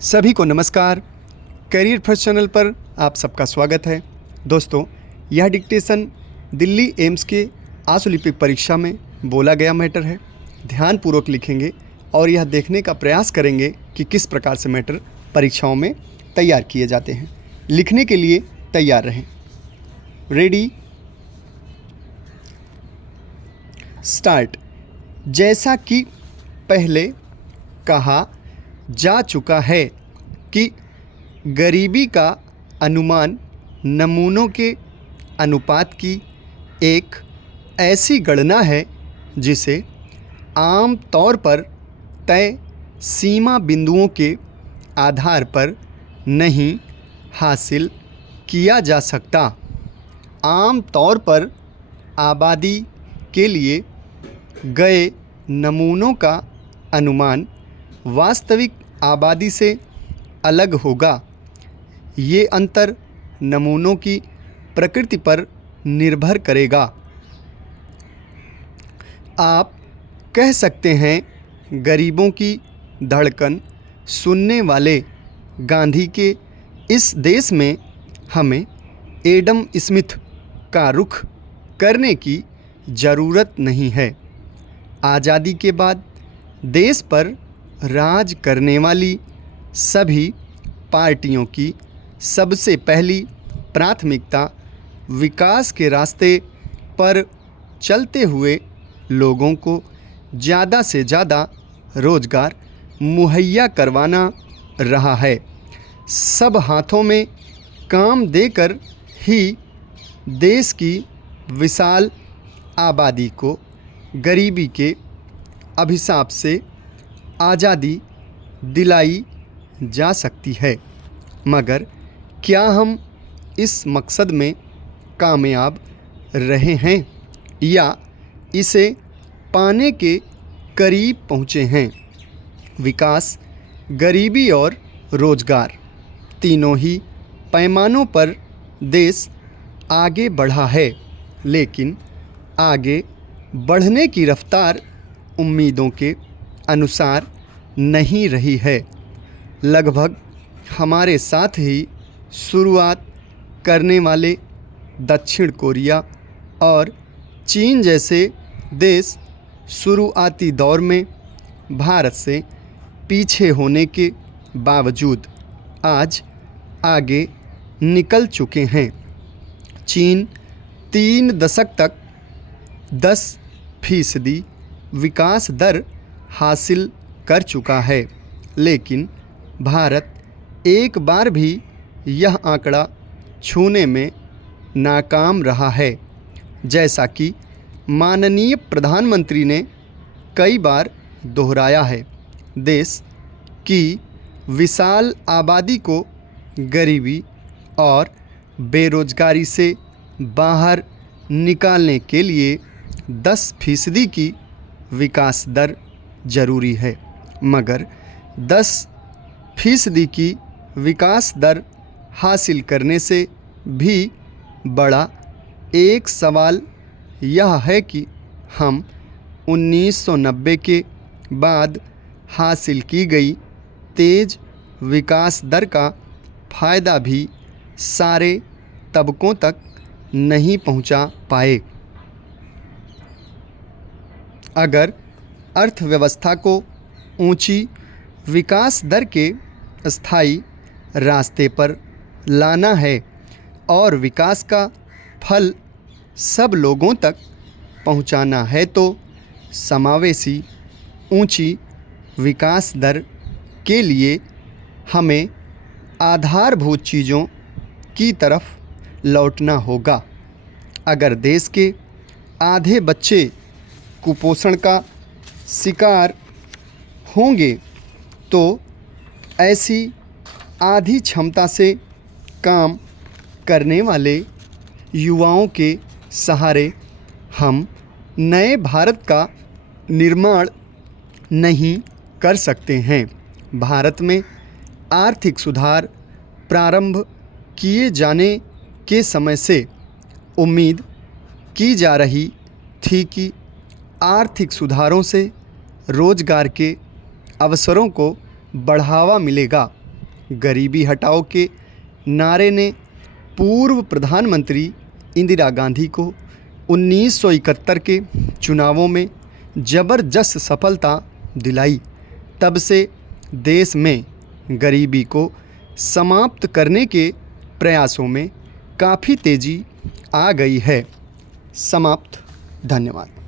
सभी को नमस्कार। करियर फर्स्ट चैनल पर आप सबका स्वागत है। दोस्तों, यह डिक्टेशन दिल्ली एम्स के आशुलिपिक परीक्षा में बोला गया मैटर है। ध्यानपूर्वक लिखेंगे और यह देखने का प्रयास करेंगे कि किस प्रकार से मैटर परीक्षाओं में तैयार किए जाते हैं। लिखने के लिए तैयार रहें। Ready, start. जैसा कि पहले कहा जा चुका है कि गरीबी का अनुमान नमूनों के अनुपात की एक ऐसी गणना है जिसे आम तौर पर तय सीमा बिंदुओं के आधार पर नहीं हासिल किया जा सकता। आम तौर पर आबादी के लिए गए नमूनों का अनुमान वास्तविक आबादी से अलग होगा। ये अंतर नमूनों की प्रकृति पर निर्भर करेगा। आप कह सकते हैं गरीबों की धड़कन सुनने वाले गांधी के इस देश में हमें एडम स्मिथ का रुख करने की ज़रूरत नहीं है। आज़ादी के बाद देश पर राज करने वाली सभी पार्टियों की सबसे पहली प्राथमिकता विकास के रास्ते पर चलते हुए लोगों को ज़्यादा से ज़्यादा रोज़गार मुहैया करवाना रहा है। सब हाथों में काम देकर ही देश की विशाल आबादी को गरीबी के अभिशाप से आज़ादी दिलाई जा सकती है। मगर क्या हम इस मकसद में कामयाब रहे हैं या इसे पाने के करीब पहुँचे हैं? विकास, गरीबी और रोज़गार तीनों ही पैमानों पर देश आगे बढ़ा है, लेकिन आगे बढ़ने की रफ्तार उम्मीदों के अनुसार नहीं रही है। लगभग हमारे साथ ही शुरुआत करने वाले दक्षिण कोरिया और चीन जैसे देश शुरुआती दौर में भारत से पीछे होने के बावजूद आज आगे निकल चुके हैं। चीन 3 दशक तक 10% विकास दर हासिल कर चुका है, लेकिन भारत एक बार भी यह आंकड़ा छूने में नाकाम रहा है। जैसा कि माननीय प्रधानमंत्री ने कई बार दोहराया है, देश की विशाल आबादी को गरीबी और बेरोजगारी से बाहर निकालने के लिए 10% की विकास दर जरूरी है। मगर 10% की विकास दर हासिल करने से भी बड़ा एक सवाल यह है कि हम 1990 के बाद हासिल की गई तेज़ विकास दर का फ़ायदा भी सारे तबकों तक नहीं पहुंचा पाए। अगर अर्थव्यवस्था को ऊंची विकास दर के स्थायी रास्ते पर लाना है और विकास का फल सब लोगों तक पहुंचाना है, तो समावेशी ऊंची विकास दर के लिए हमें आधारभूत चीज़ों की तरफ लौटना होगा। अगर देश के आधे बच्चे कुपोषण का शिकार होंगे तो ऐसी आधी क्षमता से काम करने वाले युवाओं के सहारे हम नए भारत का निर्माण नहीं कर सकते हैं। भारत में आर्थिक सुधार प्रारंभ किए जाने के समय से उम्मीद की जा रही थी कि आर्थिक सुधारों से रोज़गार के अवसरों को बढ़ावा मिलेगा, गरीबी हटाओ के नारे ने पूर्व प्रधानमंत्री इंदिरा गांधी को 1971 के चुनावों में ज़बरदस्त सफलता दिलाई। तब से देश में गरीबी को समाप्त करने के प्रयासों में काफ़ी तेज़ी आ गई है। समाप्त। धन्यवाद।